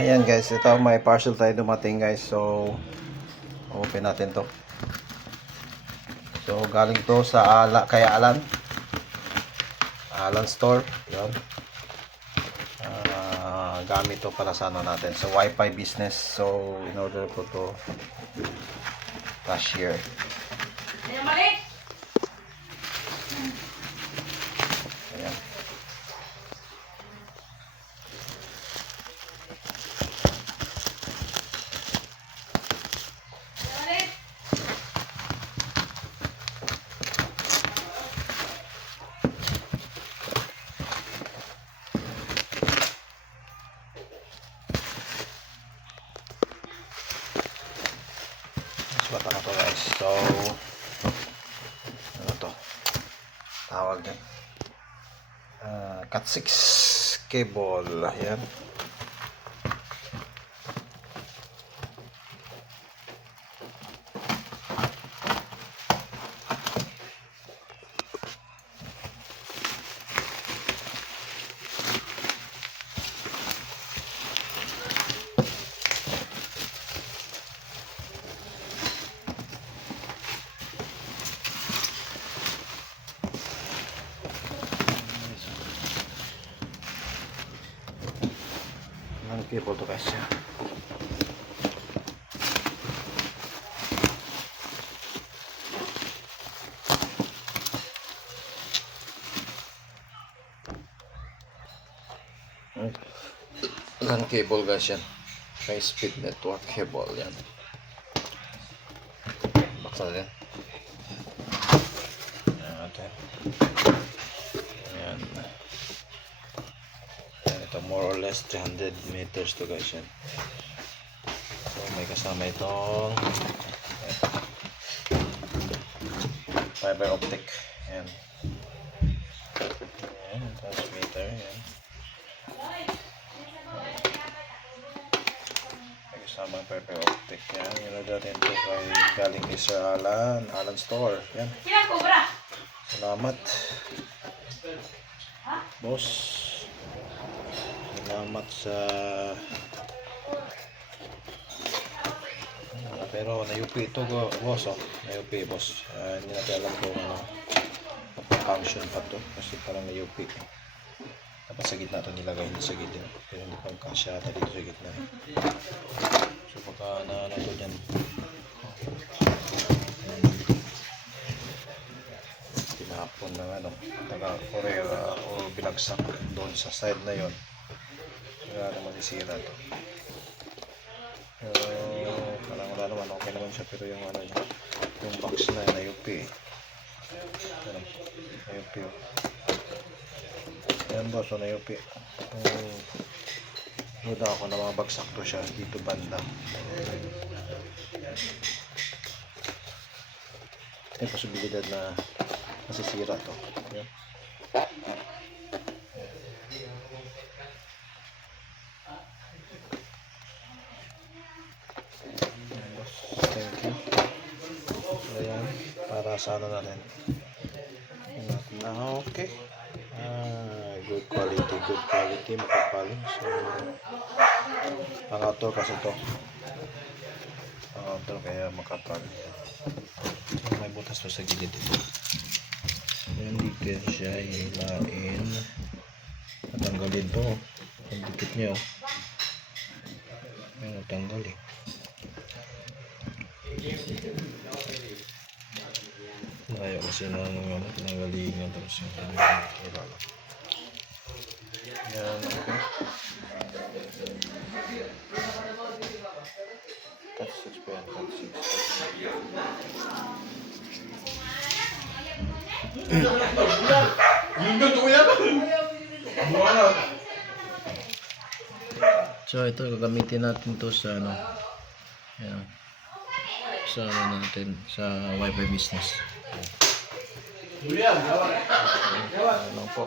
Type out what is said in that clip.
Ayan guys, ito may parcel tayo dumating guys. So open natin to. So galing to sa kay Alan Store. Yan. Gamit to para sa ano natin, sa Wi-Fi business. So in order ko to cashier. Ayan. Bata na to guys. So ano to tawag din, cat 6 cable. Ayan. Ang cable to guys. LAN cable guys yan. High speed network cable yan. Baksa din. Ayan. Ito more or less 300 meters to guys yan. So may kasama itong fiber optic. Ayan. Ayan, transmitter. Ayan. May kasama fiber optic. Ayan, yun na natin ito kay galing ni Sir Alan Store. Ayan. Salamat boss. Salamat sa pero na-UP ito boss. Na-UP boss. Hindi natin alam kung ano function pa to kasi parang na-UP. Dapat sa gitna ito nilagay, hindi sa gitna, pero hindi pang kasya ata dito sa gitna. So baka na ito dyan tinapon ng ano taga Korea o binagsak doon sa side na yon. Kaya naman isira to. Parang wala naman, okay naman siya, pero yung ano yung box na na-UP. Na-UP. Ayan boss, na-UP. Nuda ako na mga bagsak to siya dito banda. May posibilidad na masisira to. Ayan. Thank you. Ayan, para sa ano natin. Okay. Good quality, makapal. So, pang-outdoor kasi to. Pang-outdoor kaya makapal. So, may butas to sa gilid ito. Ayan, dikit siya, hilain. Natanggalin to. Ang dikit niya, oh. Ayan, natanggal eh. Ayaw kasi na nanggalingan tapos yung ilala. Yan, okay. Cut 6 pa yan, cut 6. So ito gagamitin natin to sa ano. Yan. Sa ano natin, sa Wi-Fi business. Ano po.